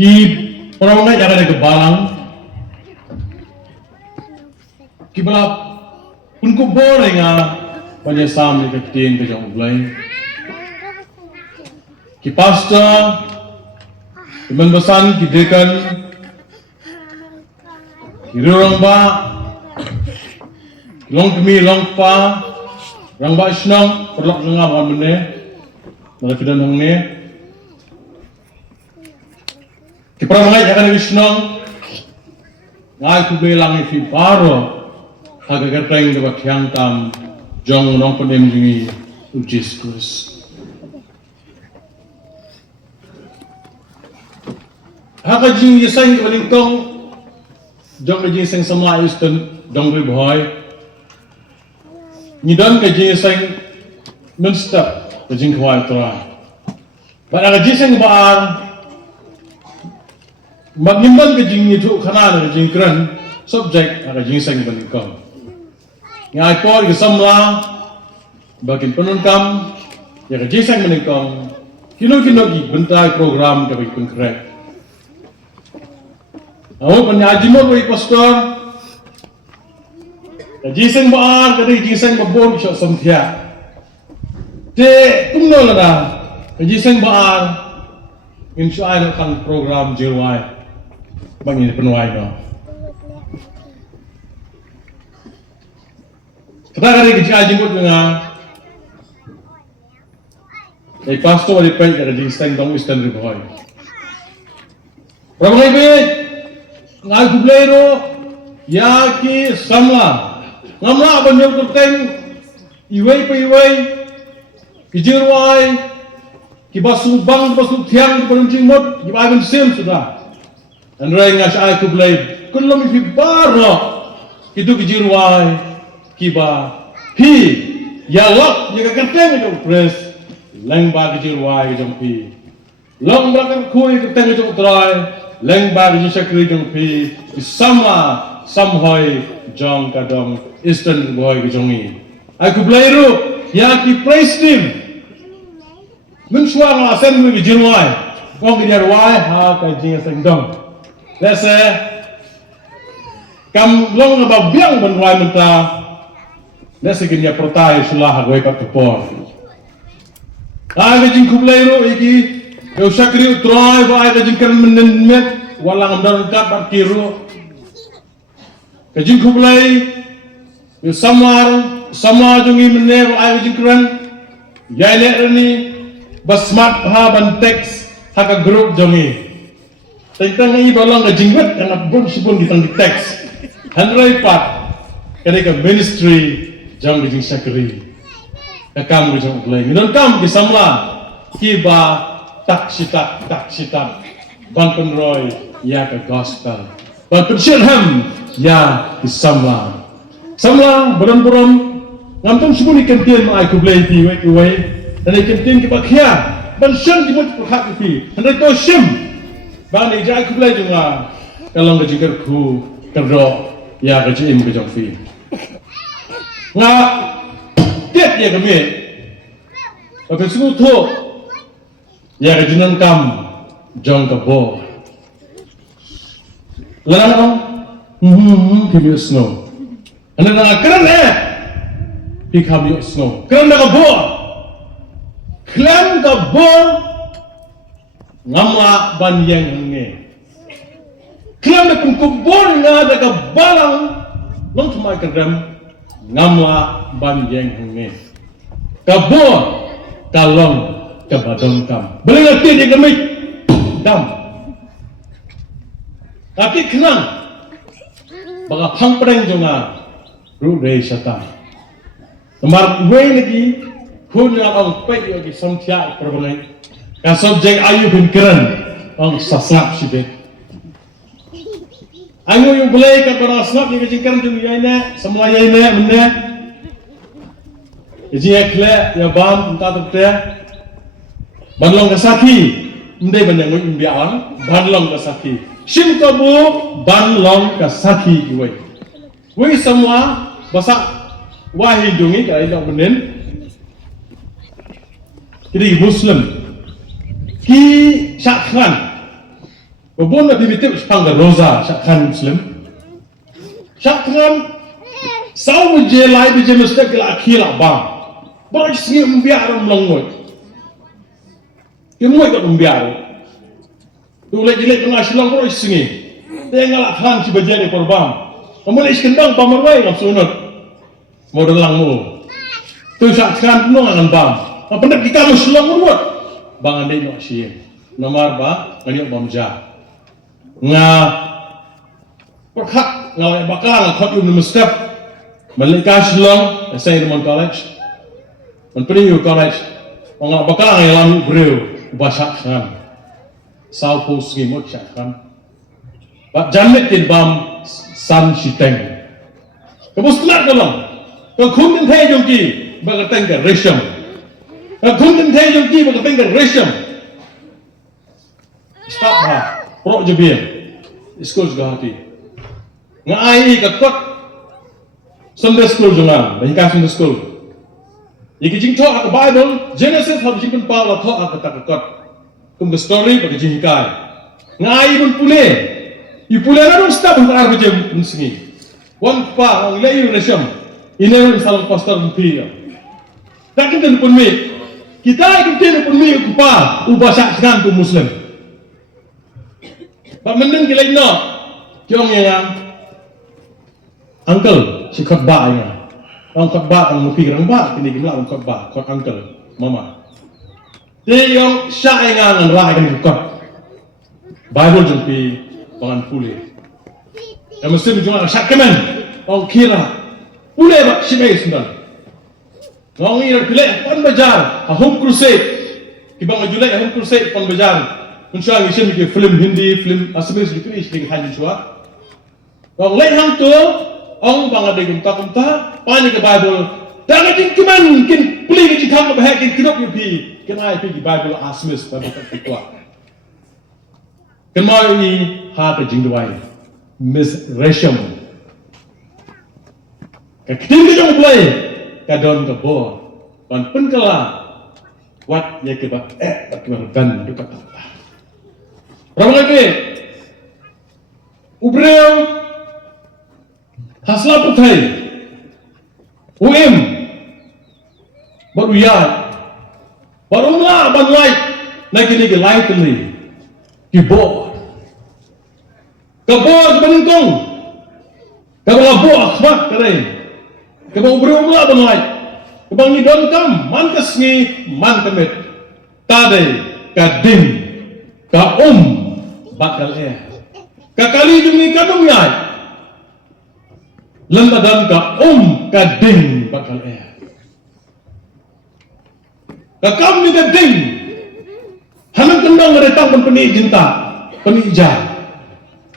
ki orang nak jangan ada kebalang ki balap pun ko boring banyak sam ni ketin ke jong blai ki pastor ki membesan ki dekan ki orang ba long kemi long pa rang ba snong perlok ngah ban mene na kedan hang ne ki pramai jangan snong ngai ku belang fi paro haga kerteng de bakyang tam jong nong penem jingi ujiskus haga jing yesang balingkong jong jing sang sama istan dong ri boy ni don ke jing sang nonstop ke jing khwai tra ba haga jing sang baar magnimbang ke jing ni thu khana ke jing kran subject haga jing sang balingkong ngai por ke samla bakin penunkam ya ke jing sang balingkong kino gi bentai program ke bagi konkret. Awak penyaji mo bagi pastor. Jiseng baar kadai jiseng babon syok samthia. Te tumno lada. Jiseng baar insya-Allah kan program jirwai bagi penuai no. Kadang-kadang kita jemput dengan pastor di pen kada jiseng dong istan riboy. Ramai bet ngai kublero ya ki samla ngamla banyak terteng iwai pe iwai ki jirwai ki basu bang basu tiang penuncing mot ki bagen sem sudah andrai ngas ai kublai kullum fi barra itu ki jirwai ki ba pi ya lok ya terteng itu pres leng ba ki jirwai jong pi long brakan khui terteng jong trai leng ba ji sakri jong pi samla samhoi jong kadong eastern boy jongi aku blairu ya ki praise team mun swang asen mi jirwai kong dia wai ha ka jing sang dong lese kam long ba biang ban wai menta lese ginya protai sulah goi pat por ka jing ku blairu iki eu sakri utroy vai ka jingkan menenmet walang amdan kat parkiru ka jing kublai eu samar jungi mener ai jingkran yaile rani basmat ha ban text ha ka group jungi tentang ai bolong ka jingwet kana bun sibun ditang di text handrai pat kene ka ministry jang jing sakri ka kam jong kublai non kam ki samla ki ba tak sitak ban penroy ya ke gospel ban pensyirham ya ke samla buram ngamtum semua ni kantin ai ku blai pi wei dan ai kantin ke bakhia ban syen di mut hak pi handai to sim ban ai jai ku blai junga kalong ke jikar ku kerdo ya ke jim ke jong fi nga tiet ya ke me ke semua tu ya kejinan kam jong kabor larang kami snow anda nak keren pi kami snow keren nak kabor klan kabor ngamla ban yang nge klan nak kabor ngada ka balang long thumai keren ngamla ban yang nge kabor kalong kabadong kam boleh ngerti dia kami dam tapi kenang baga phang preng jonga ru re sata mar wei lagi hunya ang pe yogi samthya perbangai ka subject ayu bin keren ang sasap sibe ayu yung boleh ka para snap ni jingkan jung yaina semua yaina menne ji ekle ya bam ta te banlong kasaki ndai banang ngoi imbiang banlong kasaki sim kabu banlong kasaki wei semua basak wahi dungi kai dong benen kiri muslim ki syakhan Babon na tibitip pangga roza syakhan Muslim. Syakhan sau je lai je mesti ke akhir bang. Boleh sih membiar melangoi. Yang muat membiar. Tu lagi tengah silang boleh sini. Tengah khan si bajai korban. Kamu lagi kendang pamarwai ngap sunat. Modal langmu. Tu syakhan penuh dengan bang. Apa nak kita muslim buat? Bang andai nak sih. Nomor ba ngani bam ja. Nga perkat ngawai bakal khot yum mustap. Malika Shillong, saya di college. Pergi college. Orang bakal yang lalu beriu bahasa kan. Saupo skimot kan. Bak jamet tin bam san shiteng. Kabus kelat kolong. Kau kun ten jongki baga tengka resham. Kau kun ten jongki baga tengka resham. Stop ha. Pro jebir. School juga hati. Ngai kakot Sunday school juga, bagi Sunday school. Jika jing talk the Bible, Genesis harus jing pun Paul talk tak kakot. Kum the story bagi jing hikai. Ngai pun pule. Ipule na dong stop untuk arba jam sini. Wan pa ang layu resam. Ini salam pastor P.B. Tak kita pun mi. Kita kita pun mi kupa ubah kan tu Muslim. Pak mending kita ino. Kiong yang uncle si khotbah nya. Orang khotbah ang mufi orang ba kini gimla orang khotbah, khot uncle, mama. Dia yang syai ngan rai kan khot. Bible jumpi pangan pule. Yang mesti menjual syakemen. Orang kira pule bak sibai sundan. Orang ini pilih pan bajar, home crusade. Kibang Julai home crusade pan bajar. Mencuang isim ke film Hindi, film Assamese gitu isim haji cua. Orang lain hang tu, orang bangga dengan kumta, panik ke Bible. Jangan jingkiman, kin peli ke jingkam ke bahaya, kin kinok yupi, kenai pergi Bible Assamese Bible tak kuat. Kenai ini hati jingduai, Miss Resham. Keting ke jong play, kadon Kabor, pan penkala, wat ya ke bak tak kebarkan dekat tak. Berapa lagi? Ubreu hasla putai baru ya baru lah banlai lagi lightly Kabor benengkong Kabor buah khmat keren Kabor ubreu lah banlai Kabang ni don kam man kasngi man kamet tadai kadim ka bakal kakali dumi kadung yai lembadan ka kading bakal kakam ni kading hanan kendang ngeretang pun peni jinta peni ija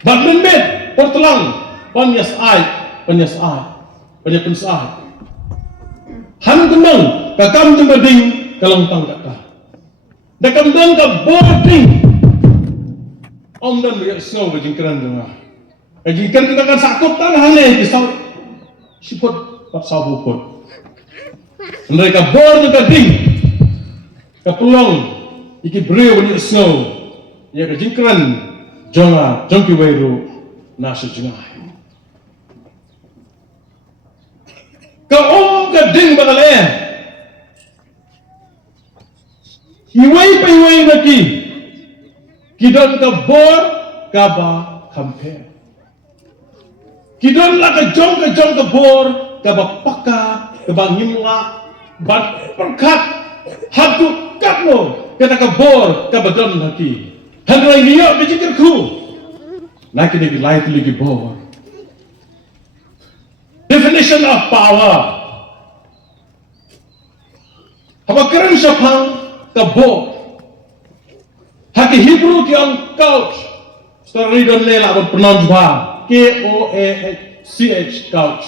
baklen bet portelang panyas ai hanan kendang kakam jumpa ding kalong tang kata dakam dang ka boarding Om dan beri snow berjingkran dengan. Berjingkran kita kan sakut tanah ni kisah siput tak sabu pun. Mereka bor juga ding. Kapulong iki beri beri snow. Ya berjingkran jonga jongki weiru nasi jengah. Kau ke ding bakal Iwai lagi. Kidon Kabor kaba compare. Kidon lah ke jong Kabor kaba paka kaba ngimla bat perkat hatu katno kata Kabor kaba don lagi. Hadrai niyo bijikirku. Lagi ni light lagi bor. Definition of power. Haba keren sapang Kabor. Haki Hebrew yang couch. Story don lela abang pronounce ba. K-O-A-C-H couch.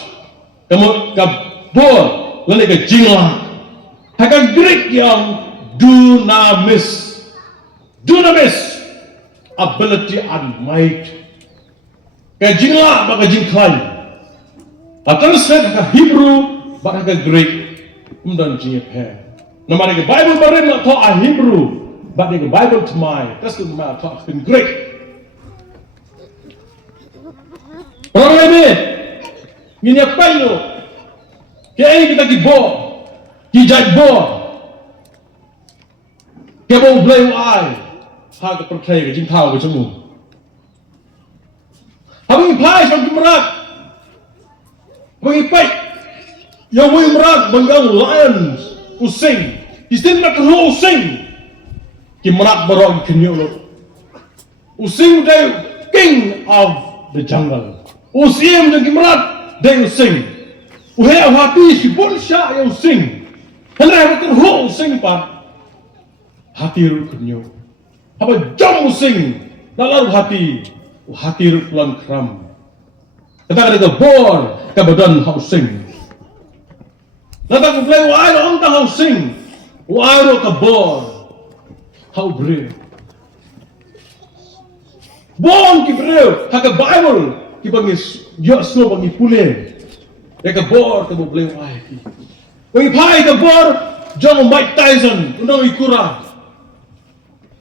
Kamu Kabor lalu ke jingla. Haka Greek yang dunamis. Ability and might. Ke jingla baka jingklai. Translate haka Hebrew baka Greek. Umdan jingephe. Nama ke Bible barim nak tahu Hebrew. But the Bible to my, that's the matter talk in Greek. Probleme ngini apa itu? Kaya kita kibo, kijai bo, kebo blue eye, hak percaya ke jintau ke cemu. Habis pai sampai merak, bagi pai, yang boleh merak banggang lion, using, istilah nak roh using, kimerak berok kenyulut, using dia king of the jungle, using dia kimerak dia using. Uhai hati si bonsha yang sing, hendak kita ho sing pa, hati ru kunyo, apa jam sing, dalam hati ru pulang kram. Kita ada Kabor, kebadan housing. Nanti kita play wai orang tak housing, wai ru Kabor, how brave. Bon kibreu, hak Bible, kibangis, Yosno bangi pulih. Kabor ke boleh wai. Bagi pai Kabor jong Mike Tyson undang ikura.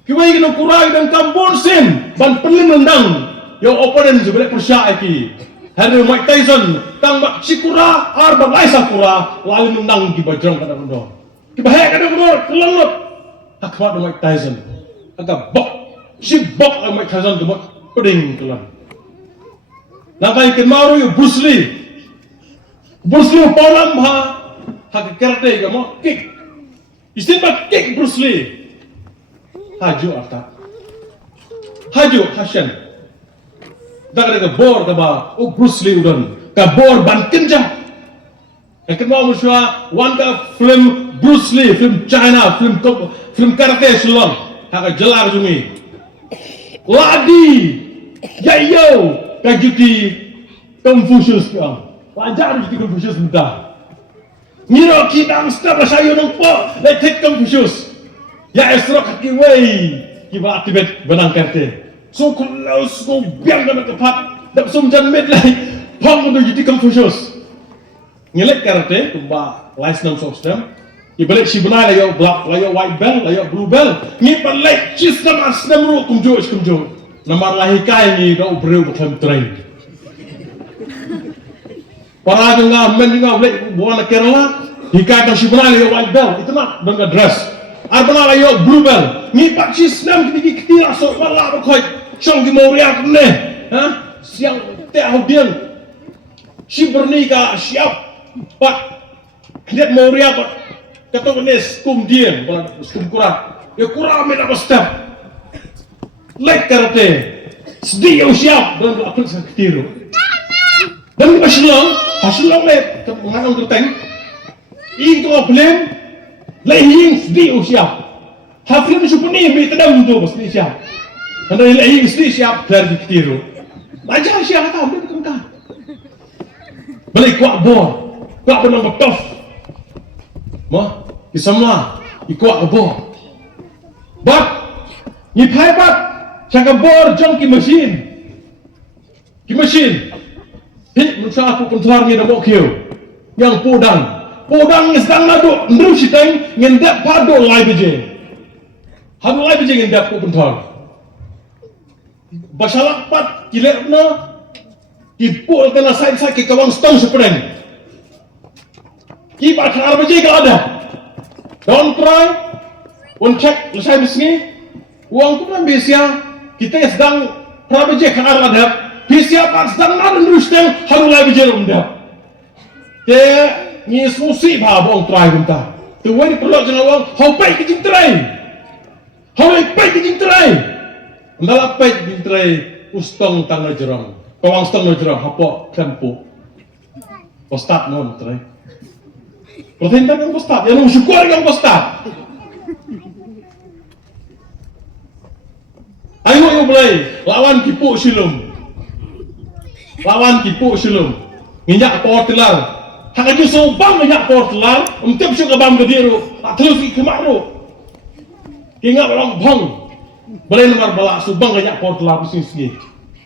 Kiwai kena kura dan kampun sin ban pelim nendang yang opponent sebelah persia iki. Hari Mike Tyson tang bak cikura ar balai sakura lalu nendang ki bajong kada undang. Ki bahaya kada Kabor kelanut. Akhwat Mike Tyson. Agak bok si bok Mike Tyson ke peding kelan. Nakai kemaru yo Bruce Lee. Bruce Lee polam hak karate ke mau kick. Istilah kick Bruce Lee. Haju arta. Haju Hassan. Dah ada Kabor kaba. Bruce Lee udan. Kabor ban kenja. Yang kedua musuh one film Bruce Lee, film China, film karate Shillong. Hak jelar jumi. Ladi. Yayo. Kajuti Confucius kiam. Wajar di Confucius muda. Miro kita mesti bersayu nampak. Let's Confucius. Ya esok kaki way. Kiba aktifat benang karte. So kalau so biang dengan kepat. Dak sumjan med lagi. Pang untuk jadi Confucius. Ngelek karte. Kumba license of stem. Ibalik si benar layo black, layo white belt, layo blue belt. Ngipan like cis nama asnam ru kumjo. Nama lahikai ni dah ubreu betam train. Para jengah men jengah boleh buat nak Kerala, hikai kau si benar layo white belt, itu nak dengan dress. Ar benar layo blue belt, ni pak si senam kita asok malah berkoi, cong di Moria kene, siang teh audian, si bernikah siap, pak lihat Moria pak, kata kenes kum dian, kum kurang, ya kurang men apa step, like karate, sedih siap dan apa yang ketiru. Dan kita Shillong le, mengenang terteng, ini tu problem, lehing sedih siap. Haflim supuni mereka dah untuk pasti siap. Anda lehing sedih siap dari ketiru. Baca siap tahu dia bukan. Balik kuat bor, kuat benang betul. Mah, isamlah, ikuat bor. Bat, ni pai bat, cakap bor jom ki mesin. Hit mensapu pentarnya dah bokil. Yang podang sedang nado, ndru siteng ngendap pado lai beje. Hadu lai beje ngendap ku pentar. Basalak pat kilek na kipul kena sai ke kawang stong sepedeng. Ki ba khar beje ka ada. Don't try. One check lesai bisni. Uang tu kan besia kita sedang prabeje khar ada. Besia pat sedang nado ndru siteng hadu lai beje ronda. Ke ni susi ba bong try kunta. Tu wei perlu jangan wang hau pai ke jing try. Hau pai ke jing try. Ndala pai ke jing try ustong tang na jerong. Kawang stong na jerong hapo kempu. Postat non try. Pertindak yang postat, yang syukur yang postat. Ayo mulai lawan kipu silum. Minyak portelar. Hak aja sobang minyak portelar, untuk syuk abang gediru, terus kemaru. Ingat orang bang, boleh nomor balak subang minyak portelar sini.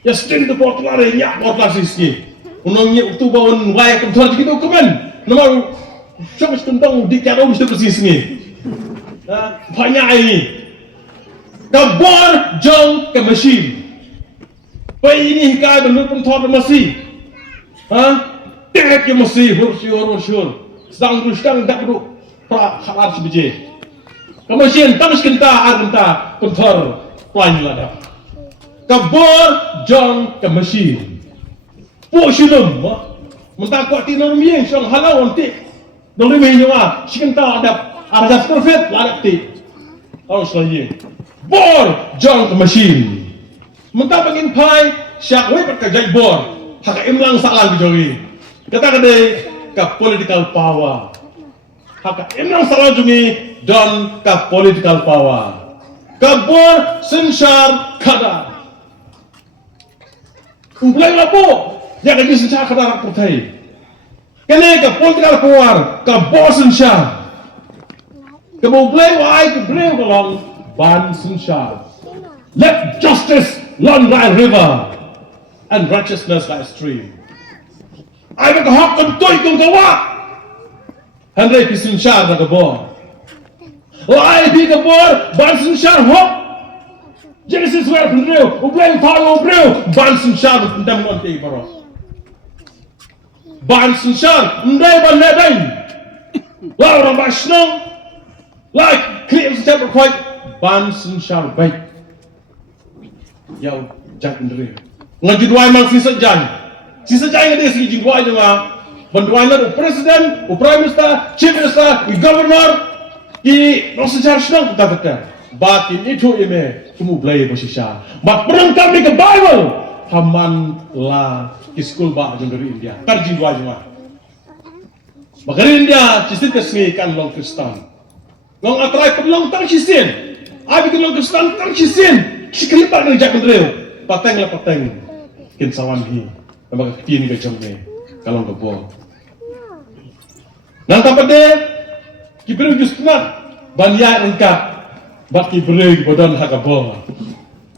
Ya stin tu portelar minyak portelar sini. Unongnya tu bawon waya kontrol gitu komen. Nomor syuk kentong di karo mesti sini. Banyak ini. Kabor jong ke mesin. Pai ini hikai belum kontrol mesin. Tek yang mesti hursyur. Sedang dak duk pra khabar sebiji. Kemudian tamus kenta arenta pentor plan lada. Kabor jong kemesin. Po silum mentang kuat tinor mieng song halau nanti. Dong ni menyewa sikenta ada arja perfect lada ti. Harus lagi. Bor jong kemesin. Mentang bangin pai syak we berkerja bor. Hak imlang salang bijori. Kata kadai ka political power. Hak imlang salang jungi don ka political power. Kabor synshar kada. Kumpulan lapo yang kaji synshar kada rak pertai. Kene ka political power kabor synshar. Kumpulan wai kumpulan kolong ban synshar. Let justice run like river and righteousness like stream. I will hok kentoi kong kawa. Henry synshar na kabor. Lai bi kabor ban synshar hok. Genesis where pendreu, ubleng follow breu, ban synshar ndam nonte baro. Ban synshar ndai ban ledain. Laura bashnong like clear synshar berkoi ban synshar baik. Yau jak ndreu. Ngajuduai mang sisa jang ada segi jingwai jema. Banduai na presiden, prime minister, chief minister, governor, i synshar snang kata. Batin itu ime kamu belai bersisha. Mak perangkap di ke Bible. Haman la ki school ba jeng dari India. Tarjing dua jema. Bagari India cisit kesni kan long Kristen. Long atrai pelong tang cisin. Abi ke long Kristen tang cisin. Sikelipat ng jak mendreu. Pateng la pateng. Kin sawan hi. Nampak kepin ke jomne. Kalong ke bo. Nang tapade kiberu justnat banyak engkap. Baki beri badan hakabor.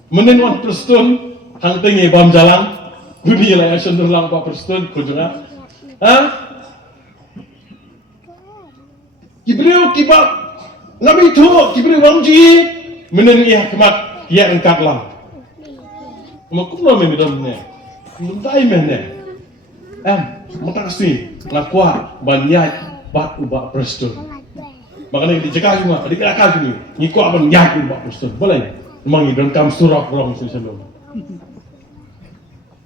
Menen wan perstun hang tengi bam jalan. Dunia lah yang senderlang pak perstun kunjungan. Kibreu kibab ngami tu kibreu wangji menen ia kemat ia engkat lah. Makum lo memidam ne. Mentai mene. Makasih ngakwa banyak bat ubah perstun. Makanya dijegah semua, dikirakan sini. Ngikut abang yakin buat Kristen. Boleh? Memang ini dalam kam surah kurang sebelum.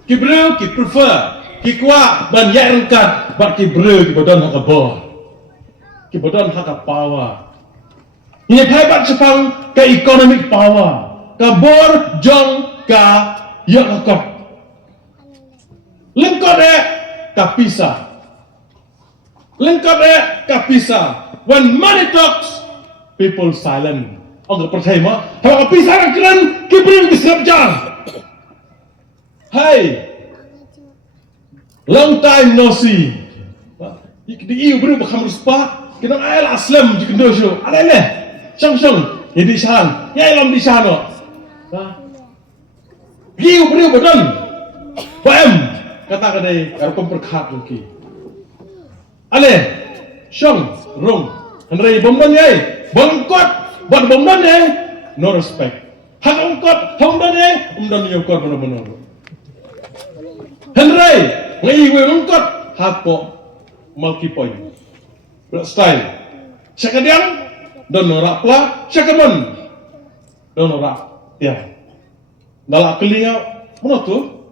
Kibreu, ki prefer. Ki kuat, ban yakin buat kibreu, ki badan hak abah. Ki badan hak power. Ini hebat sepang ke economic power. Kabor jong ka yakakap. Lengkap kapisa. Lengkap kapisa. When money talks, people silent. Orang percaya mah, kalau pisah keren, kibreu disruption. Hey, long time no see. Di iu beri bakam ruspa, kita ayat aslam di kendosyo. Ada ni, song, jadi sahan, ya ilam di sana. Iu beri badan, pam, kata kadai, kalau perkat lagi. Ada, song. Rung, henry bomban ye, bangkot, buat bomban ye, no respect. Hak ongkot, bomban ye, umdan ye ongkot benar-benar. Henry, ngai we ongkot, hak ko, multi point. Style. Sekadian, don norak pula, sekaman, don norak, ya. Dalam kelinga, mana tu?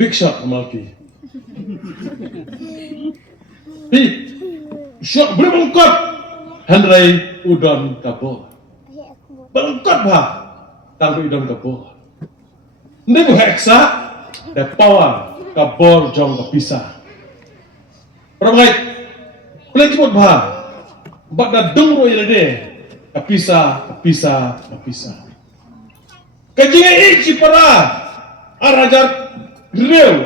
Big shot multi. Syok beri bengkot Henry udon kabor. Bengkot bah tanpa udon kabor. Ini bu heksa the power kabor jong kepisah. Ramai pelai cepot bah bak dah dengro ya deh kepisah. Kajinga ichi para arajar grill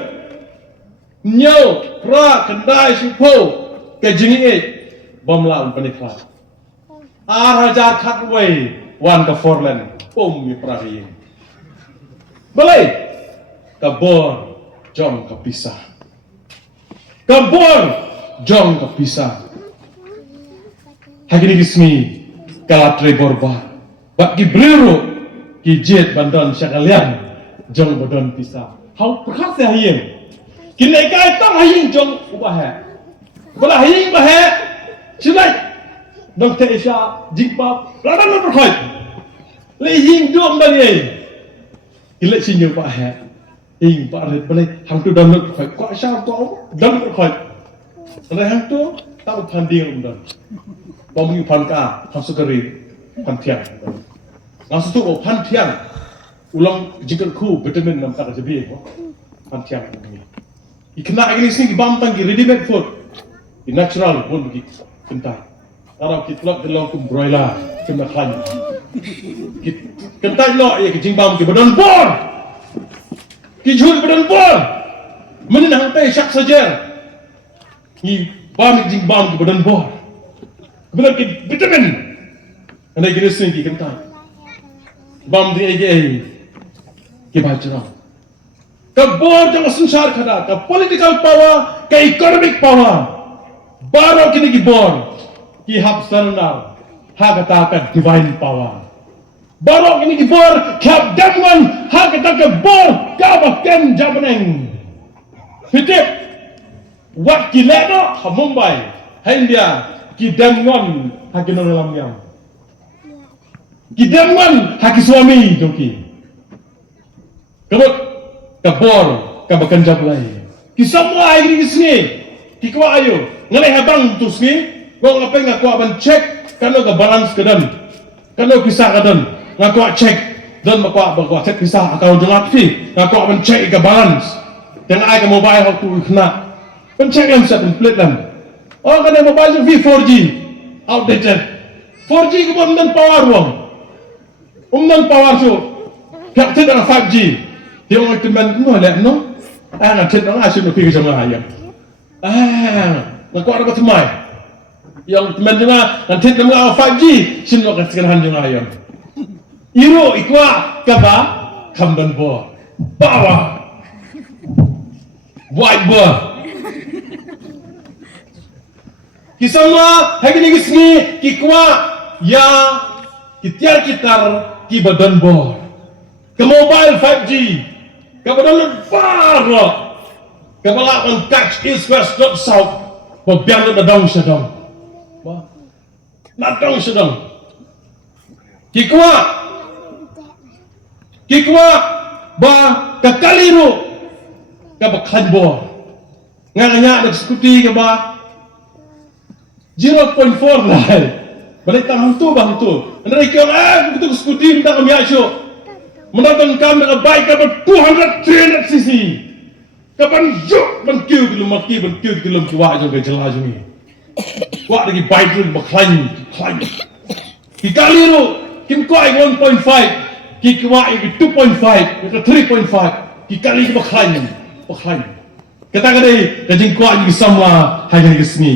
nyau pra kendai sipo. Kejingi bom laun peniklat. Arajar katway wan ke forlen pom mi prahi. Boleh kabor jong kepisah. Kabor jong kepisah. Hagini gismi kalatre borba. Bak kibrero ki jet bandan syakalian jong badan pisah. Hau perkhas hayem. Kini kai tang haying jong ubah. Bala haying bah. Silai. Dong te isha jibab. Ladan berkhoi. Le ying dom bani. Kile sinyo bah. Ying bah le bale hang tu dom berkhoi. Kwa sha ko dom berkhoi. Ada hang tu tahu panding dom. Bom yu pan ka, pan sukari, pan tiang. Langsung tu pan tiang. Ulang jikal ku vitamin nam tak jabi ko. Pan tiang ni. Ikna ini sini bam tang ready made food. Di natural pun begitu kentai. Kalau kita lok dalam kum broiler kena kan. Kentai lok ya kecing bam ke badan bor. Kijul badan bor. Menin hang tai syak saja. Ni bam kecing bam ke badan bor. Kemudian ke vitamin. Anda kira sini kentai. Bam di ege ke baca. Kabor jangan synshar kada, ka political power, ka economic power. Baru kini kibor, ki hab sarnar, ha kata ka divine power. Baru kini kibor, kap damwan, ha kata ka bor, ka baken jamaneng. Fitip, wat ki leno ha Mumbai, ha India, ki damwan ha ki dalam yang. Ki damwan ha ki suami doki. Kabut Kabor, kabakan jablay. Kisamwa ay ni sini. Kikwa ayo. Ngalay habang tu sini. Kung ngapay nga kuha ban check. Kano ka balance ka dan. Kano kisa ka dan. Nga kuha check. Dan makuha check kisa. Akaw jangat fi. Nga kuha ban check ka balance. Yang ay ka mobile how to ikna. Ban check yan sa complete lang. O ka mobile yung V4G. Outdated. 4G ka ba umdan power wang. Umdan power so. Kapit ang 5G. Dia orang teman tu lah, no? Nak cakap orang asyik nak pergi sama ayam. Nak kuat apa semai? Yang teman juga nak cakap orang 5G, sini nak kasihkan hanjung ayam. Iro ikwa kaba kamban bo, bawa, white bo. Kisama hari ni kisni kikwa ya kitiar kitar ki badan bo. Ke mobile 5G. Kemudian baru kemudian catch east west north south berbiang na dong sedang, na dong sedang. Kikwa ba kekaliru kebakhanbo nganya ada skuti ke ba 0.4 lah. Balik tangan tu bang tu. Anda kira betul skuti minta kami asyuk. Menonton kami dengan baik kapan 200 cc kapan yuk berkiu kilometer berkiu kilometer wah juga jelas ni wah lagi baik tu berkelain kikali tu kim kuai 1.5 kikuai 2.5 kata 3.5 kikali berkelain kata kata kajing kuai ni sama hanya ni sini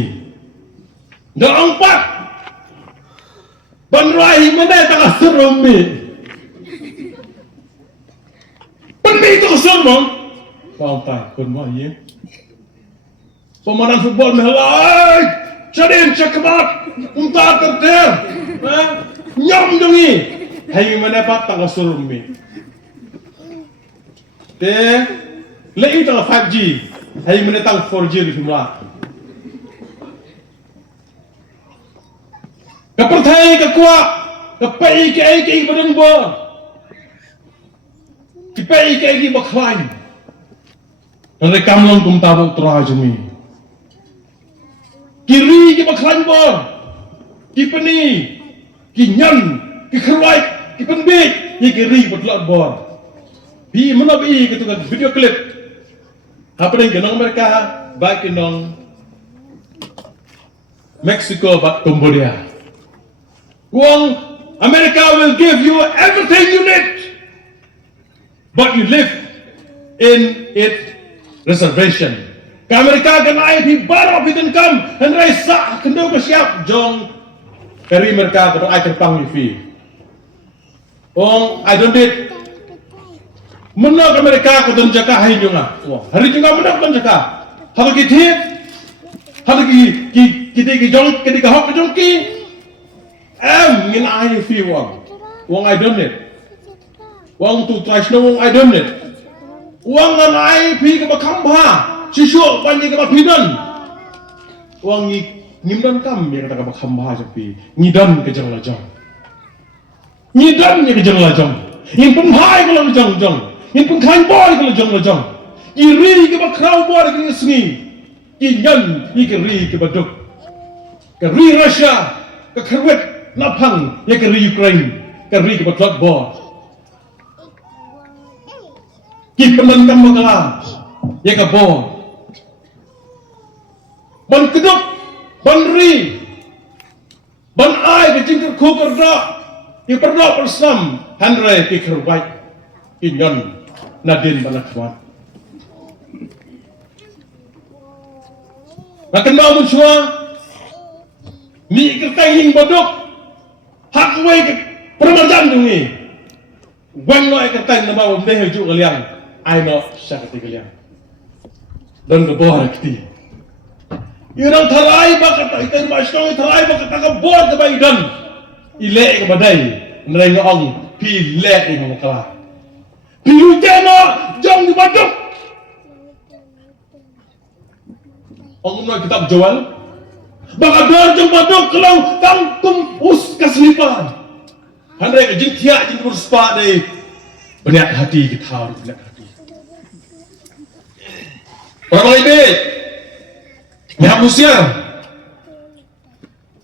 dan empat banrai mana tengah serumbi Penmi itu kesermong. Kau tak kunwah ye. Pemain football mehalai. Jadiin cekbat. Unta terter. Nyam dungi. Hai menepat tak keserumbi. Te. Lei tak 5G. Hai menetang 4G di semula. Kepertai kekuat. Kepai ke badan bor. Kipai ke bakhlain. Mereka melong kum tabuk terajumi. Kiri ke bakhlain bor. Kipeni, kinyan, kikerwai, kipenbik, kiri betlot bor. Bi mana bi ketukan video klip. Apa yang kenong mereka baik kenong Mexico bat Cambodia. Wong America will give you everything you need. But you live in its reservation. Amerika kan ai di baru bikin kam, henry sah kendo bersiap jong kari mereka kepada ai terpang wifi. I don't need. Menang Amerika keton jaka hai jonga. Hari jonga menang keton jaka. Hal kita, kita jong kita hok jong ki. Ngin ai wifi wong I don't need. Wang tu try snow wang I don't need. Wang an ai pi ke bakam ba. Sisyo banyak ke bapidan. Wang ngimdan kam yang kata kabak hamba japi. Ngidan ke jang lajang. Ngidan ke jang lajang. Yin penghai ke lajang. Yin pengkai boy ke lajang. Iri ke bakrau boy ke sengi. Yan ikeri ke baduk. Ke ri Russia, ke Kuwait, napang, ya ke ri Ukraine, ke ri ke batlot boy. Ki peman kam magala, ya ke boy. Ban keduk, ban ri, ban ai ke jingkar ku kerja, yang pernah bersam, handrai ke kerbaik, inyon nadin balakwan. Makan bau mencua, ni kertai hing bodok, hak wei ke permarjan tu ni, wan noi kertai nama umdeh haju kalian, ai no syakati kalian, dan kebor keti. Irang tharai bakat ikan masyarakat tharai bakat tak bor ke bayi dan ilek ke badai nereng ong pi lek di mukala pi ujeno jong di baduk ong noi kitab jual bakat dor jong baduk kalau tangkum us kaslipan handai ke jing tiak jing berspa dei banyak hati kita harus banyak hati orang lain Nyamusia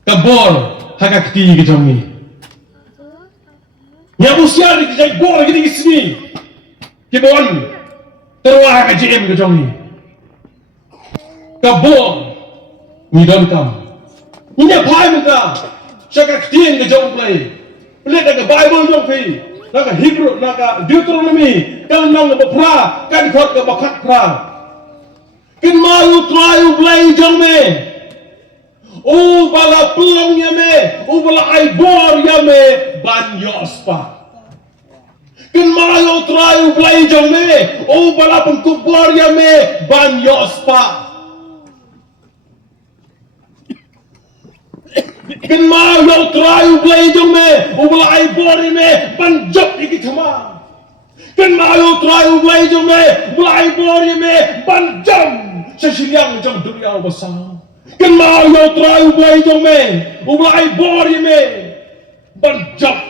Kabor haka keti ke jongi. Nyamusia di kijai bor gini sini. Kibon terwah ke JM ke jongi. Kabor ngidon kam. Ini pai muka. Syaka keti ke jong play. Lihat ke Bible jong pi. Naka Hebrew naka Deuteronomy kan nang bapra kan khot ke bakat pra. Kin malu trayu blai jong me. O bala pulang ya me, o bala ai bor ya me ban yospa. Kin malu trayu blai jong me, o bala pengkup bor ya me ban yospa. Kin malu trayu blai jong me, o bala ai bor ya me ban jok iki thama. Kin malu trayu blai jong me, bala ai bor ya me ban jam. Sesiliang jang dunia besar. Kenal yo trai ubai jong me, ubai bor ye me. Banjak,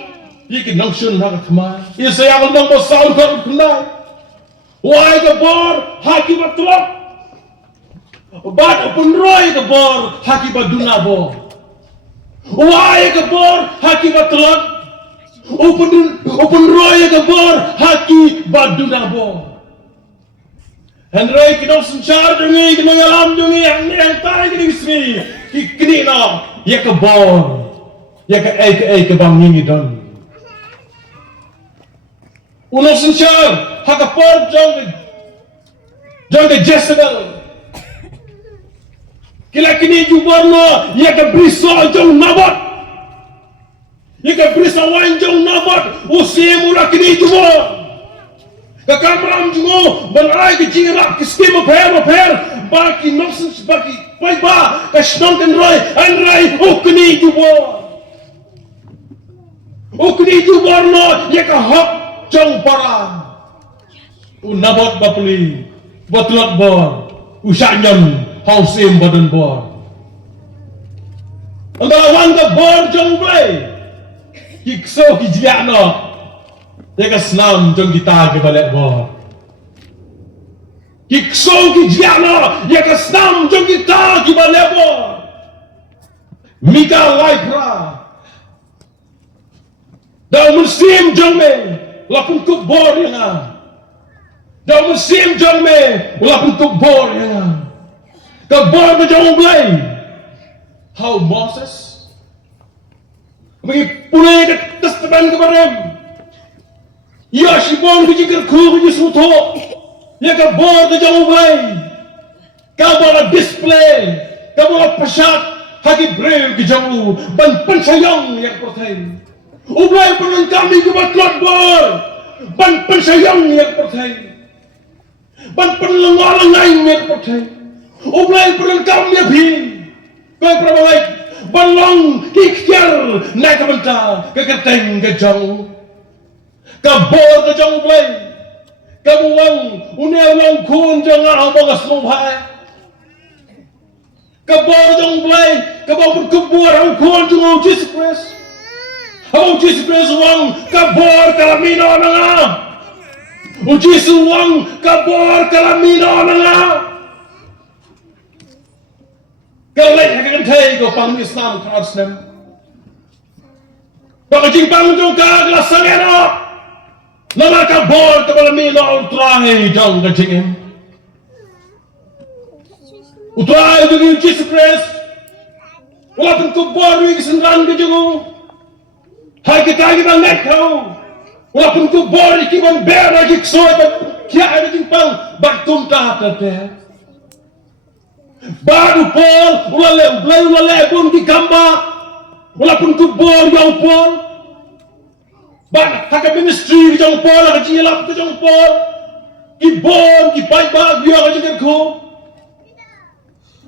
ikin nang sun nak kemai. Isa yang nang besar kan kenal. Wai ke bor, haki batlok. Bad pun roy ke bor, haki baduna bor. Wai ke bor, haki batlok. Open roy ke bor, haki baduna bor. Handrai kita synshar dungi, kita ngalam dungi, yang tay kini sini, kini na, ya Kabor, ya ke bangingi don. Uno synshar, hakapor jang ke Jezebel. Kila kini jubarno, ya ke briso jang Nabot, ya ke briso wan jang Nabot, usia mula kini jubar. Kakamram jungo balai ke jingrap ke skim per baki nonsense baki pai ba ka stonken roy anrai ukni jubor no ye ka hok jong para unabot bapli botlot bor usanyam hausim badan bor anggawan ka bor jong blai kikso ki jiano Jika senam jom kita ke balik bor. Kikso ki jiana, jika senam jom kita ke balik bor. Mika laipra. Dalam musim jom me, lapun kub bor yang Dalam musim jom me, lapun kub bor yang Kabor ke jom belai. How Moses? Bagi pulai ke testament kepada Ya shibon ku jikir ku jisuto. Ya ka bor ke jauh belai. Ka bala display. Ka bala pasyat. Hagi brave ke jauh. Ban pensayang yang pertai. Ublay penon kami ke batlot bor. Ban pensayang yang pertai. Ban penlengalangai yang pertai. Ublay penon kami abhin. Kau perbalai. Ban long ikhtiar. Naik ke bentang. Ke keteng ke jauh. Kabor ke jauh belai. Kabuang unia long kun jangan abang aslobai. Kabor jong blai, kabor kubur ang kun jong Jesus Christ. Ang Jesus Christ wang kabor kalamino na nga. O Jesus wang kabor kalamino na nga. Kalay hakan thay ko pang Islam cross nem. Baka jing pang jong kaglasan eno. Nama kabor kalamino ultrahe jong kajingin. Ultrahe jong Jesus Christ. Wala pang kubor wing senran kajingo. Hai kita net kau. Wala pun tu bor iki man ber lagi soy kia ada pang batum ta tete. Baru pol wala le pun di kamba. Wala pun tu bor yang pol. Ban haka ministry jong pol ka jilap ka jong pol. Ki bor ki pai ba biar ka jeng ko.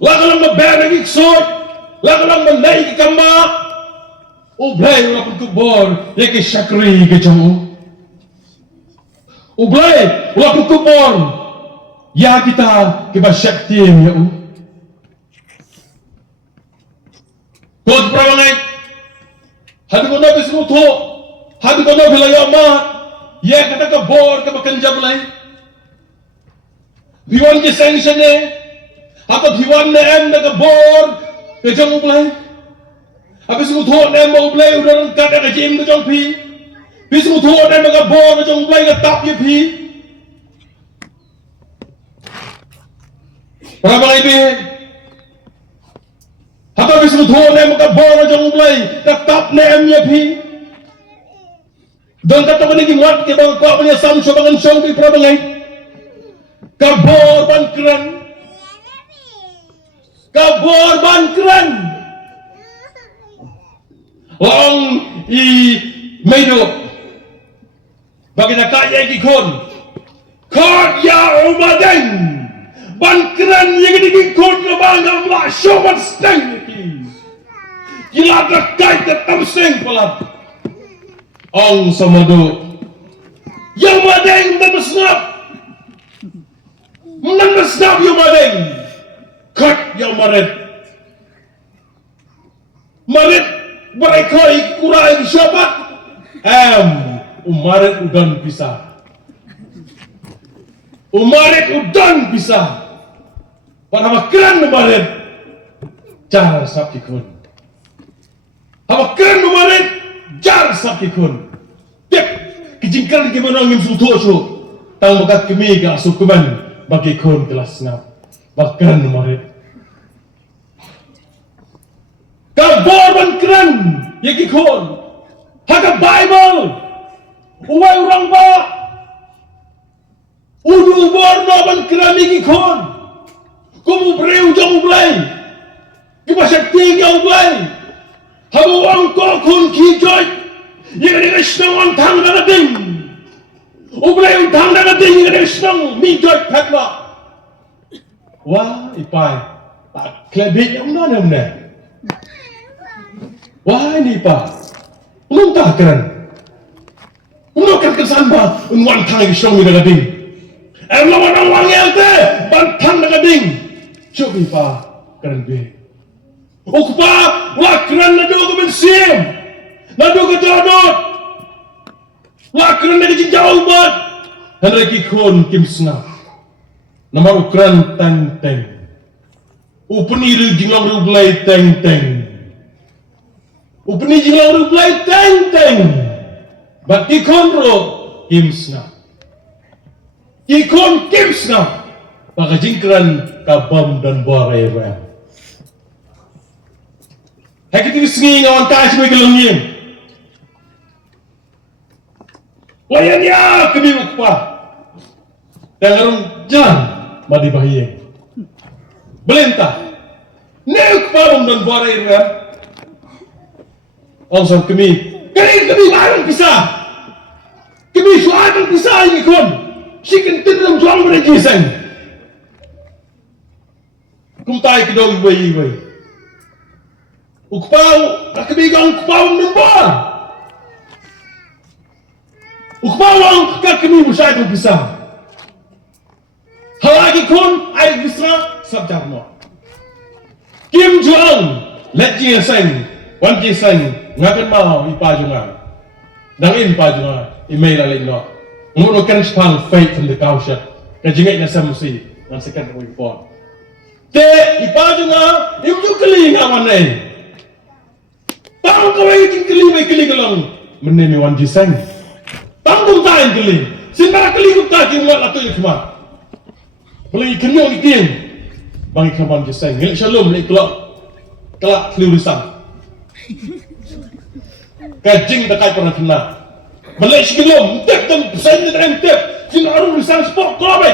Lang ber lagi soy. Lang lei ki kamba. Ublay wala pun kubor yaki syakri ke jamu. Ublay wala pun kubor ya kita ke basyakti ya u. God prawangai hadu kono bismu tho hadu kono bilaya ma ya kata kubor ke bakan jablay. Viwan ke sanction atau viwan ne em na kubor ke jamu blay. Habis itu tuan yang mau beli udah kat ada gym ke jong pi. Habis itu tuan yang mau bor ke jong beli ke tap ye pi. Berapa lagi? Habis itu tuan yang mau bor ke jong beli ke tap nem ye pi. Dan kata mana ki muat ke bang kau punya sam coba dengan song pi berapa lagi? Kabor ban keren. Kabor ban keren. Long i medo bagi nak kaya ikon kod ya umadeng bangkran yang ikon ke bangga lah showan steng iki gila terkait tetap seng pelat ong samado yang madeng menesnap yang madeng kod yang maret mereka kurai syabat umarit udan pisah pada makan umarit jar sapikun makan umarit jar sapikun tiap kejingkar gimana ngim sutoso tang bakat kemi ke asukuman bagi kun kelas ngap makan umarit Kabor ban keren yaki kon haka Bible uway orang ba udu bor no ban keren yaki kon kumu breu jong blay kiba syakti jong blay habu ang ko kun ki joy yek ni snong thang na ding ublay thang na ding yek ni snong mi joy phatla wa ipai tak klebit yang na namne wah ini pak, belum tak keren, belum kan kesan bah, unwan thang yang strong dengan ding, lawan orang yang te, bantang dengan ding, coba pak keren be, ukpa, wah keren nado ke bensim, nado ke jadot, wah keren nado ke jauh bat, dan lagi kon kim snap, nama ukran teng teng, upeniru jinglang rublai teng teng. Upni jinglang rublai teng teng. Bati konro kimsna. Ikon kimsna. Baka jingkran kabam dan borai ram. Hakiti sengi ngawan tash me gelengin. Wayan ya kemi ukpa. Dengarung jan madi bahiye. Belentah. Ne ukpa dan borai ram. Langsung kami barang pisah. Kami suara pisah ini kon. Sikin tidak jual mereka sen. Kumtai kedua ibu. Ukpau, kami gang ukpau nombor. Ukpau ang kami musai pisah. Malagi kon ai bisa sabjar mo. Kim Jong let ji sen wan ji sen ngakan mau ipa junga. Dangin pa junga email alin no. Ngono kan spang faith from the caution. Kajingai na samusi nan second ko report. Te ipa junga imju kali ngawan nei. Tang ko ai kali kalong menemi wan ji sen. Tang dum tain kali. Sinara kali ko ta ki ngat atu ikma. Boleh kenyong ikin. Bang ikman ji sen. Ngel shalom le kelak kelulusan. Kajing dekat pernah kena. Malaysia gelom, tep dan pesan dan tep. Sini aru lisan sport kobe.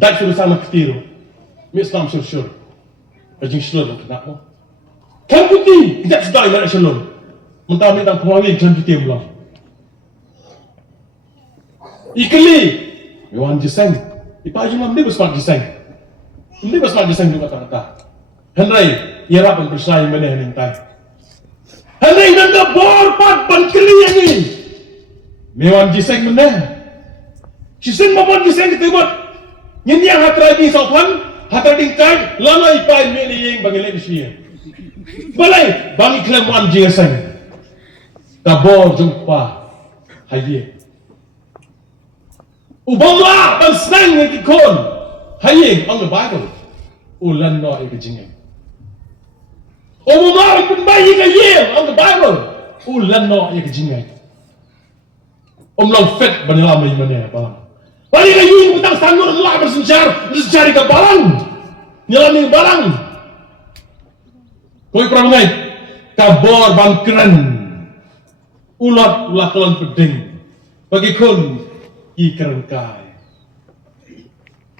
Dak suruh sana ketiru. Mislam sur. Kajing shalom kena mo. Kan putih, tidak sedai mana shalom. Mentah minta pengawi jangan putih belah. Ikli, Yuan Jiseng. Ipaju lam dia besar Jiseng. Dia besar Jiseng juga kata-kata. Henry, ia rapan percaya mana yang tay. Henry dan Kabor pat pankeli yang ini. Mewan Jiseng mana? Jiseng mapan Jiseng ketebut. Yang yang hatradi sopan, hatradi kai, lama ipai meni yang bagi lek sia. Balai bagi kelemuan Jiseng. Kabor jumpa haye. Ubanglah dan senang yang kikon. Haye on the Bible. Ulan no ikajingin. Umumah pun bayi kaya on the Bible. Ulan no ikajingin. Long fet banila may mana balang. Bayi kaya utang sanur lah bersencar ke balang. Nyalami balang. Koi perangai Kabor bangkeren. Ulat lakukan peding. Bagi kon ikeren kai.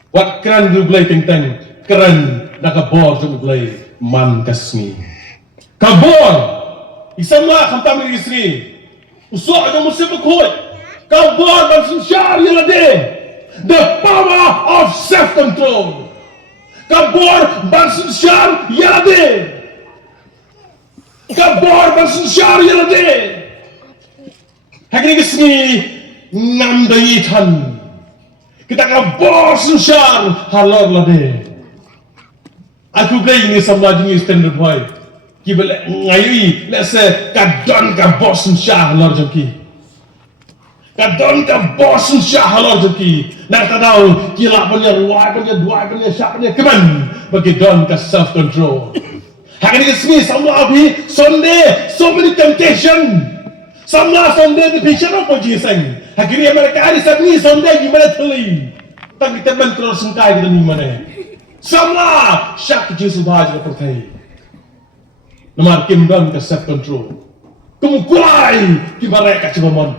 Wat keren dublai tentang keren nak Kabor dublai man kasmi. Kabor isamlah khantam isri. Usuk ada musim berkoi. Kabor dan synshar nalade. The power of self-control. Kabor dan synshar nalade. Kabor dan synshar nalade. Hakini kasmi ngam dayitan. Kita Kabor synshar halor lade. Aku gay ni sama jenis standard boy. Kibel ngayui let's say kadon Kabor synshar halor jeki. Kadon Kabor synshar halor jeki. Nak tahu kila punya ruai punya dua punya syak punya keman bagi don ke self control. Hakini kasmi sama abi Sunday so many temptation. Samlah Sunday di patient apa jiseng. Hakini mereka hari Sabtu Sunday gimana teli. Tak kita mentor sengkai kita ni mana. Samlah syak kecil sudah aja percaya. Nomor kim don ke self control. Kemukulai gimana mereka coba mon.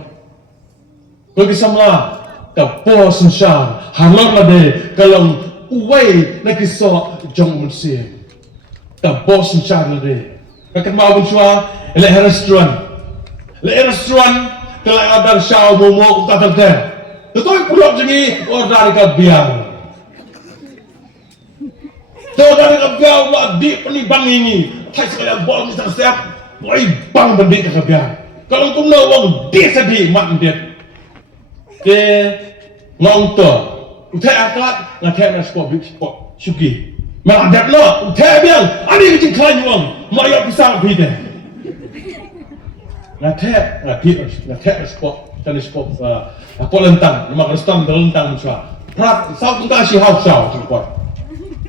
Bagi samlah Kabor synshar halor lade kalau uai nak kisah jong manusia. Kabor synshar lade. Kakak mau buat le restoran. Le restoran kalau ada show momo tak ada. Betul pulak jadi order ke biar. Order ke biar lah di penibang ini. Thai sekali bol ni tak siap. Boy bang bandit ke biar. Kalau kau nak uang dia sedih mak dia. Ke ngongto. Utai aklat ngatai nak sport big sport suki. Mak dia lo utai biang. Ani kecil kain uang. Mak pisang bide. Ngatek sport tadi sport apa lentang nama restam lentang macam prat sau tengah si hau sau cepat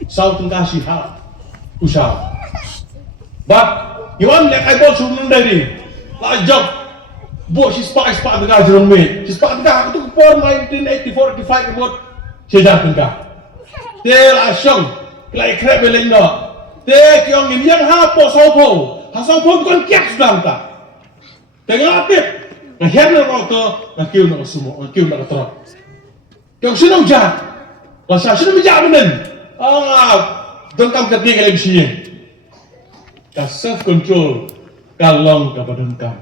sau tengah si hau usau but Iwan nak Kabor suruh dari lah job buat si spark tengah jalan me si spark tengah itu for 1984 85 buat sejak tengah dia lah syong kelai krep belenda dia kiong ini yang hapo saupo bukan kiak sudah tak. Tengah apa? Ngahir nak auto, ngakiu nak semua, ngakiu nak terang. Kau senang jah, masa senang bijak benar. Dengkam ketiga lagi sih. Ka self control, kalong ka badengkam.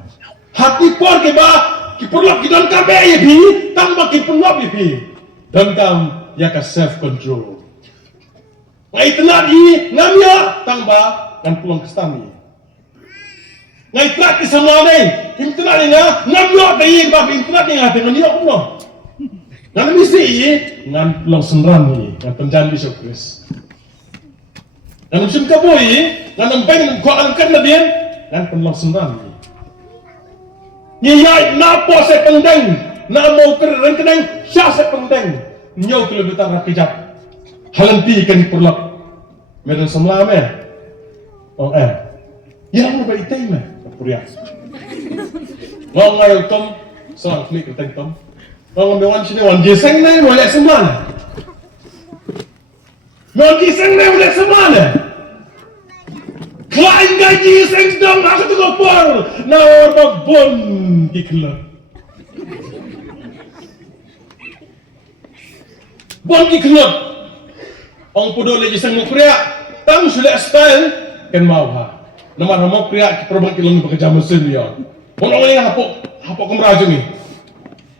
Hati por ke ba, ki perlap ki dengkam be ye bi, tambah ki perlap ye bi. Dengkam ya ka self control. Ngai tenar i, ngamia tambah kan pulang ke stami. Ngai trak semua ni, internet ni na, ngamyo tayi ba internet ni ngate ngani aku no. Ngan misi ngan long senran ni ngan penjan Bishop Chris. Ngan musim kaboi ngan nembeng ko angkat na dia ngan penlong senran ni. Ni yai na po se pendeng na mau keren kedeng sya se pendeng nyau kilometer rakijat. Halanti kan perlap. Medan semla me. Oh yang ba itay me puriya. Ngong ngayon tom soal klik keteng tom. Ngong mewan sini wan jeseng na wala semana. Ngong jeseng na wala semana. Klain gaji jeseng dong aku tu kopor na orang bon dikelap. Bon dikelap. Ang pudo lagi jeseng mo kriya tang sudah style kan mau ha. Nama mau kriya problem kilong bekerja mesin dia. Orang ini hapok kemerajuk ni.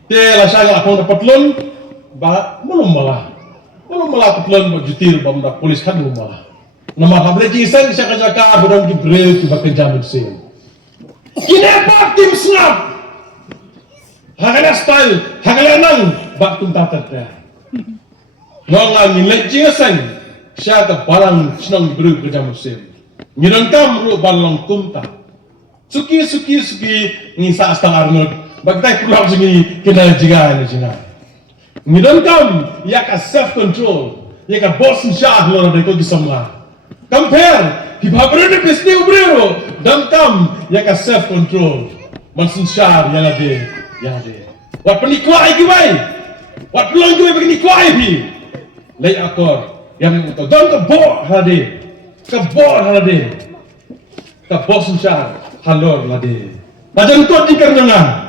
Dia lah saya aku dapat loan, belum malah petlon berjutir benda polis kan belum malah. Nama habis kisah saya kerja berang di break tu bekerja mesin. Kini apa tim snap? Hagana style, hagana nang bak tum tatat dia. Nongan ni lagi sen, saya tak barang senang di break kerja mesin. Nyerangkam lu balong tumta. Suki ngisa astang Arnold. Bagtai pulang sini kena jangan. Ngidangkam ya ka self control, ya ka boss synshar lo na ko gisamla. Compare hibabre de pesni ubrero. Dangkam ya ka self control. Man synshar ya lade. Wat peniklai giwai. Wat pulang giwai peniklai bi. Lay akor yang to don ka bor hade. Kabor halade, kabor synshar halor lade. Macam tu di kerana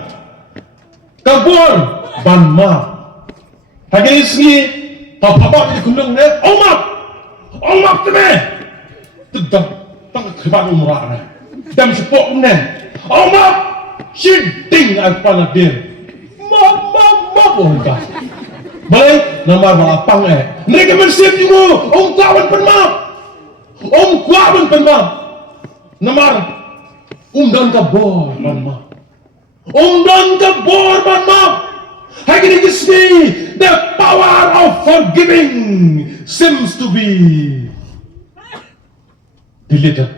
kabor ban ma. Hari ini papa di kundung ni, omak tu me. Tidak tak kebat umrah ni. Dam sepok ni, omak shitting apa lade. Ma bonga. Baik nama balapang mereka bersih juga. Kawan penmap. Kuaban penmap. Namar dan kabor penmap. Dan kabor penmap. Hari ini kismi the power of forgiving seems to be deleted.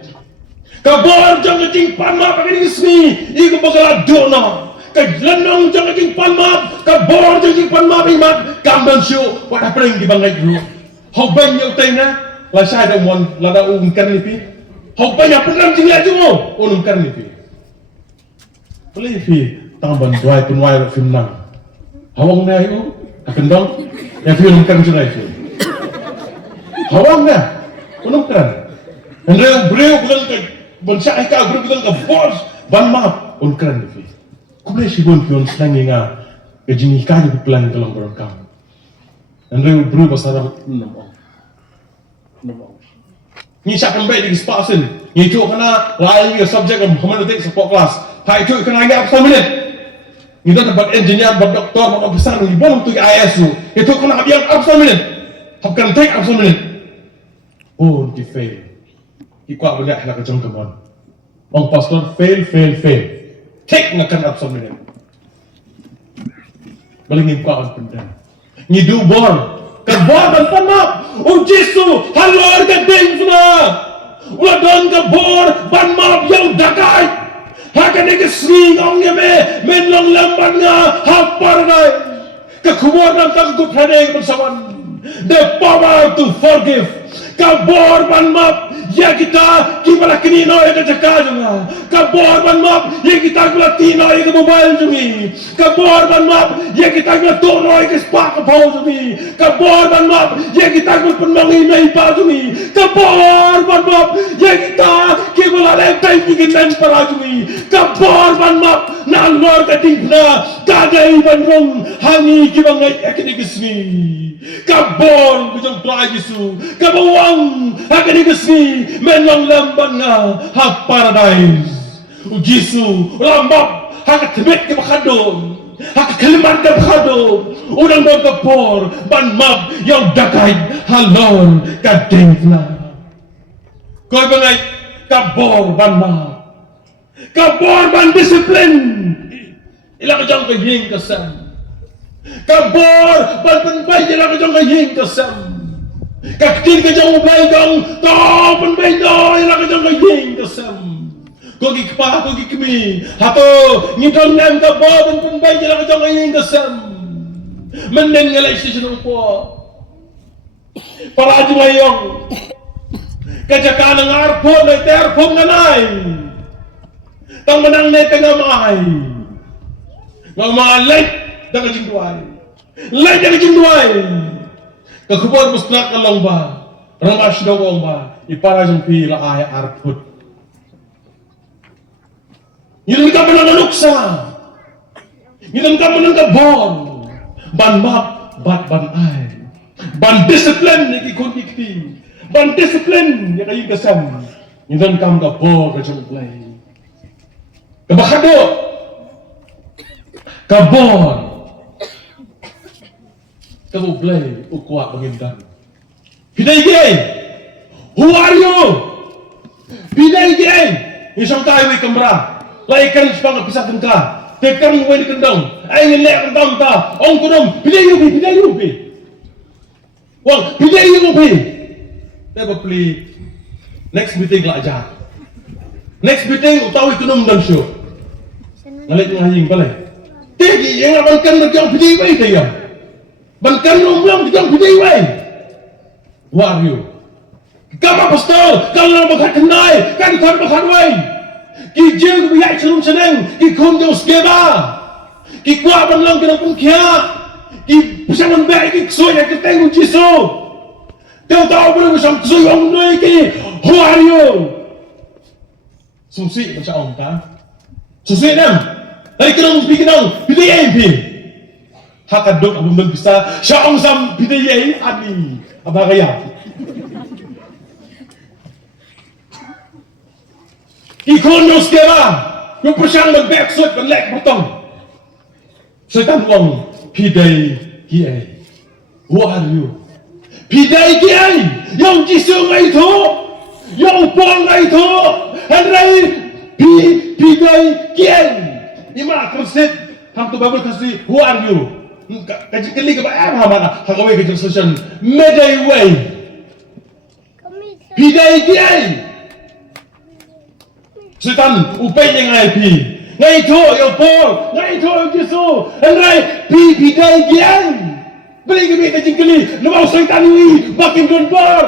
Kabor jangan cing penmap hari ini kismi iku bakal dona. Kajelanong jangan cing penmap. Kabor jangan cing penmap imat. Kamban show what happening di bangai group. How banyak tayna. Lah saya ada mon lada umkan lipi. Hau banyak program jingla jumo umkan lipi. Lipi tamban dua penwai film nang. Hawang na itu akendong ya film umkan jingla itu. Hawang na umkan. Hendra breu bukan ke bonsai ka breu bukan ke bos ban map umkan lipi. Kuble sibon pion slangi nga ke jingi ka ju plan dalam berkam. Hendra breu pasara ni siapa baik di spasin ni tu kena lain ke subjek hermeneutik support kelas hai tu kena ingat apa minit ni tu dapat engineer dapat doktor dapat besar ni bom tu ISU itu kena biar apa minit habkan take apa minit di fail ikut benda nak kejong kemon orang pastor fail take nak kena apa minit balik ni kuat benda ni do bor kabor penmap Jesu halor ka dengfna ula don ka bor ban map yang dakai hakan ke sring ong me men long lamban nga hapar dai ka khubor nam tak ku thane bersawan the power to forgive kabor ban map ya kita kibala kini no eta jakajunga kabor ban map ya kita kula tino ke mobile jumi kabor ban map ya kita kula tono ke spark bau jumi kabor ban map ya kita kula penmangi mai pa jumi kabor ban map ya kita kibala lentai bikin para jumi kabor ban map na lor ka tingna kadai ban rong hangi kibangai ekini kismi kabor bijong drai Yesu kabawang hakani kismi menang lamban nga hak paradise Jesu lambap hak tebet ke bakadon hak keliman ke bakadon udang dong kapor ban map yang dakai halon kadengna kau bangai kabor ban map kabor ban disiplin ilang jang ke ying kesan Kabor ban pen bai je la ka jong ka yin ka sam. Ka tin ka jong bai jong to pen bai do la ka jong ka yin ka sam. Ko gi pa ko gi kmi. Hato ni ton nam kabor ban pen bai je la ka jong ka yin ka sam. Menen ngalai si sino po. Para ji layong. Ka jaka nang arpo na ter pom nganai. Tang menang ne tengah mai. Ngomong lek dah kajing duai. Lek dah kajing duai. Kekubur musnah kalong ba. Ramas dawong ba. Ipara jumpi la ay arput. Yun ka menang nuksa. Yun ka menang kabon. Ban map bat ban ay. Ban disiplin ni ikut ikti. Ban disiplin ni kayu kesam. Yun ka kabor kajung play. Kebakado. Kabor. Kamu play ukuak mengindan. Pidai gay. Who are you? Pidai gay. Isang tayo ay kamera. Laikan sepang pisah tengka. Tekan mo di kendang. Ay ngelek kendang ta. Ong kudum. Pidai yubi. Pidai yubi. Wang. Pidai yubi. Teba play. Next meeting lah aja. Next meeting utawi kudum dan show. Nalik ngahing balai. Tegi yang akan berjang pidai way dia. Bankan rumlang berjang pidai way. Who are you? Kamu pastor, kalau bakat kenai, kan kan bakat way. Ki jeng biaya celung seneng, ki kon jauh skeba. Ki kuat banlang kena pun kia. Ki pesangan baik ki soy yang keteng jisu. Tahu boleh bersam soy orang noi ki. Who are you? Susi macam orang ta. Susi nam. Dari kenang pi kenang, pidai pi. Hakadok abang belum bisa. Syang sam pidai ani. Abang kaya. Ikon yung skema. Yung persyang mag-backsud, mag-leg butong. Setan wong, pidai kiai. Who are you? Pidai kiai. Yung jisu nga ito. Yung pong nga ito. Andray, pidai kiai. Ima, translate. Hang tu Bible kasi, who are you? Kaji kali ka ba? Hamana. Hakaway ka dyan sasyan. Meday way. Pidai kiai. Setan upay niya ngay pi. Ngay ito, yung Paul. Ngay ito, yung Jesu. Andray, pidai kiai. Balik kami kajing kali. Naman usay tanui, bakim donbor.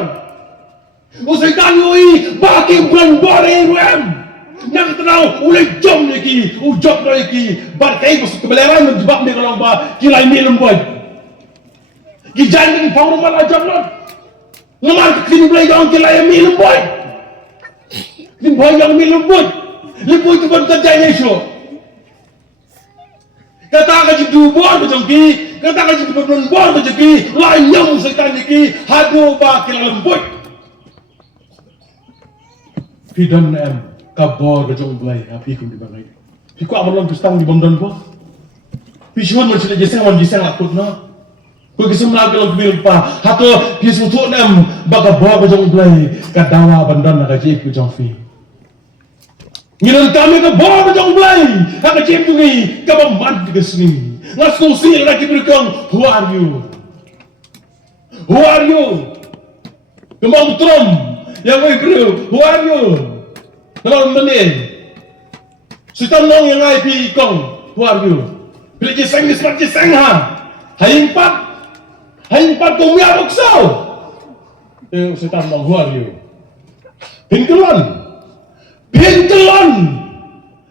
Usay tanui, bakim donbor A.R.M. Nakatanaw, ulay jom niya ki. Ujok na ki. Ba't kayo gusto kabalaran, nagjibak niya ka lang ba? Kilay nilang boy. Gijan niya pang rumah na jom nun. Naman kakinulay ka ang kilay nilang boy. Limboy yang milembut. Limboy tu pun terjaya isu. Kata kaji dubor berjengki. Kata kaji dubor berjengki. Lain yang setan niki. Hadu bakil lembut. Fidan em. Kabor berjong belai. Api kum di bangai. Fiku amal pistang di bomdan po. Pisuan macam jeseng wan jeseng lakut na. Kau kisah lagi lagu milpa. Hato kisah tu em. Baka bor berjong belai. Kadawa bandan nak kaji ikut jangfi. Ngilang kami ke bawah macam belai. Hak cem tu ni, kamu mandi ke sini. Ngasih sih lagi berkang. Who are you? Who are you? Kamu Trump yang mau ikut. Who are you? Kalau mana? Setan nong yang ai pi kong. Who are you? Bila jeseng ni sepat jeseng ha. Hai empat kau miar uksau. Setan nong. Who are you? Pingkelan. Pintelon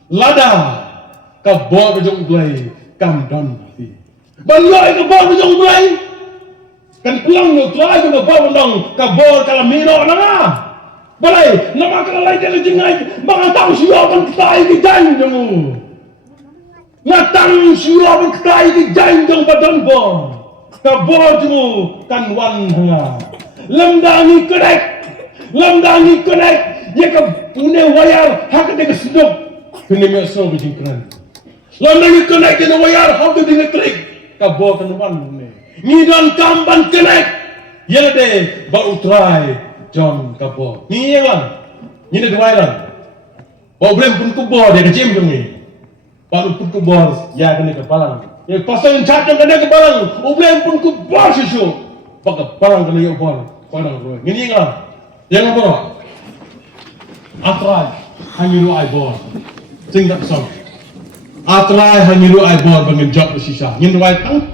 lada kabor berjong belai kamdan hati. Banyak kabor berjong belai. Kan pulang no try ko kabor bendong kabor kala mino na. Balai nama kala lai kala jingai mga tao siyapan kitay ki jan jemu. Ngatang siyapan kitay ki jan jeng badan bo. Kabor jemu kan wan hanga. Lemdangi kedek. Dia ke punya wayar, hak dia ke sedap. Kena mesra berjingkran. Lama ni kena kena wayar, hak dia dengan trik. Kabor kenuan ni. Ni dan kamban kena. Ya deh, baru try John kabor. Ni yang lah. Ni dah wayar. Baru belum pun kubur dia kecim tu ni. Baru pun kubur, ya kena kepalang. Yang pasal yang cacang kena ke barang, ublay pun ku bar sisyo. Baka barang kena yo bar, barang roy. Ngini nga. Yang apa? Atrai hangiru ai bor. Sing that song. Atrai hangiru ai bor bangin job sisa. Ngin dua tang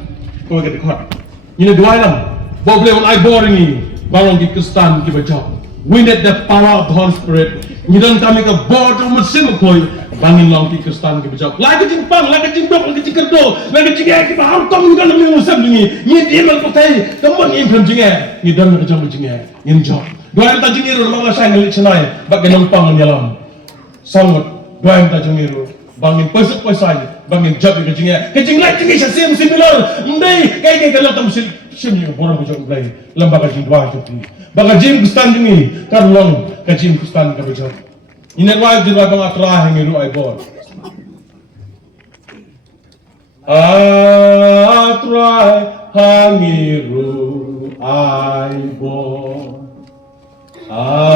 ko get kot. Ngin dua lam. Bo ble on ai bor ni. Barang ki kustan ki job. We need the power of the Holy Spirit. Ngidon kami ke bor tu mesin koi. Bangin long ki kustan ki job. Lagi jimpang, lagi jimbok, lagi jikerdo, lagi jingeh ki baham tong ngidon mi musam ni. Ngin dia mal kotai. Kamu ngin pram jingeh. Ngidon ke job jingeh. Ngin job. Dua yang tajung iru nama saya ngelik senai. Bagi nampang menyelam. Sangat. Dua yang tajung iru. Bangin pesuk pesai. Bangin job ke jingeh. Ke jingeh jingeh sasim similor. Ndai kai kalau tamu simio borang ke job belai. Lembaga jing dua tu. Baga jim kustan jungi. Karlong ke jim kustan ke job. Ini dua jilwa bang atrah yang iru ai bor. Atrah hangiru ai bor. Atrai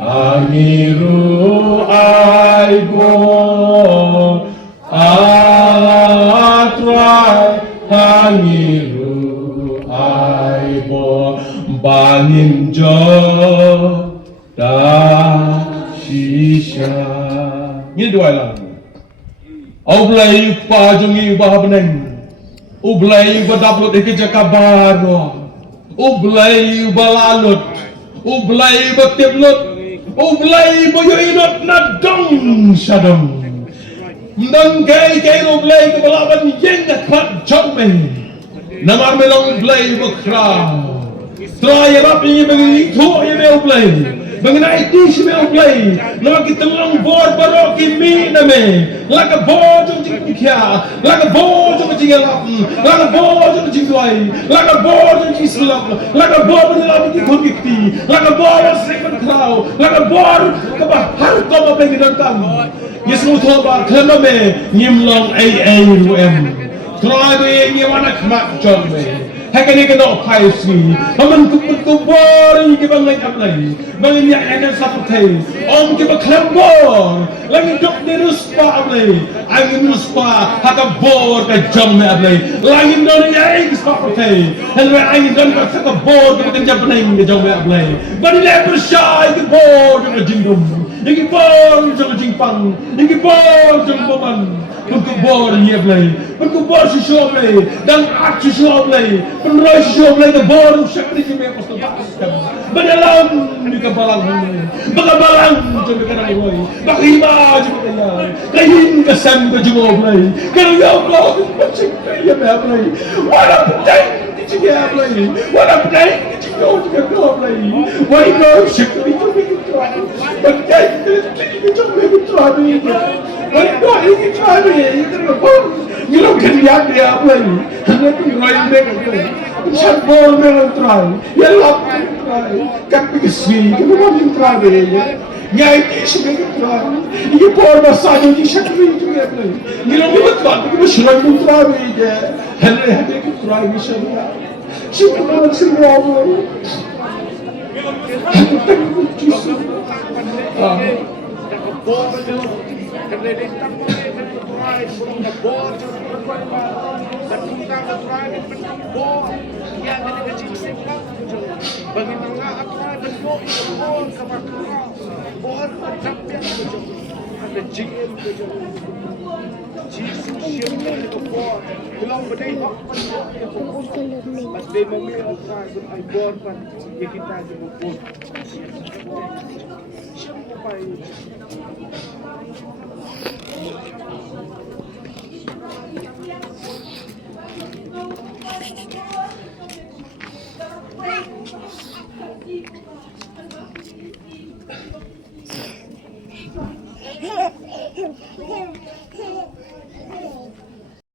hangiru ai bor. Atrai hangiru ai bor. Bangin jo da shisha. Ini dua lagu. Oblay pajungi bahabneng. Oblay badaplut ikija kabaro. Ublay balalut, ublay batiblut, ublay boyoinot na dong sadong. Nang kay ublay kabalaban yang dapat jommen. Namar melong ublay bakra. Try rap ini bagi itu ini ublay. Mengenai itu si ublay. Nama kita long bor barok ini name. Laga bor jom jingkia, laga bor jom jingelap, laga bor jom jingduai, laga bor jom jingsulap, laga bor menyelam di konflikti, laga bor sekon kau, laga bor kebahar kau apa yang dilakukan. Yesus mutoba kelame nyimlong ruem. Try be nyewana kemak jombe. Hakani kena paisi. Aman kubor ini kibang lagi aplai. Bangin yang enak saputai. Om kiba kelambor. Lagi dok diruspa aplai. Angin ruspa hakabor ka jom me aplai. Lagi doni yang saputai. Helwe angin doni ka hakabor ka kenjap nang ka jom me aplai. Bani le bersai ke bor ka jingdum. Iki bor ka jingpang. Iki bor ka boman. Pengkubur ni ablay, pengkubur si ablay, dan ak si ablay, penroy si ablay ke bor syakri si me pasal baskan. Bedalam ni kebalang ni, bagabalang jom ke nang roy, bakiba jom ke nang, kayin kesam ke jom ablay, kalau ya Allah macam kaya me ablay, wala pedai di sini ablay, wala pedai di sini ablay, wala syakri jom ke nang, bagay ke jom ke nang. Wala ini try me, you don't get the idea of playing. And let me right there. Shut ball me try. You love me try. Cut me the sea. You want to try me. Nyai tish me try. You pour massage you shut me to get me. You don't even try. You should have try me. Henry had to try me. She could not see me over. Kerana try from the board to the but kita try from the board yang ada di sini bagi mga apply the board sama board champion ada GM Jesus siapa itu board belum berdaya mas dia memilih try with I board kan ya kita juga board siapa pai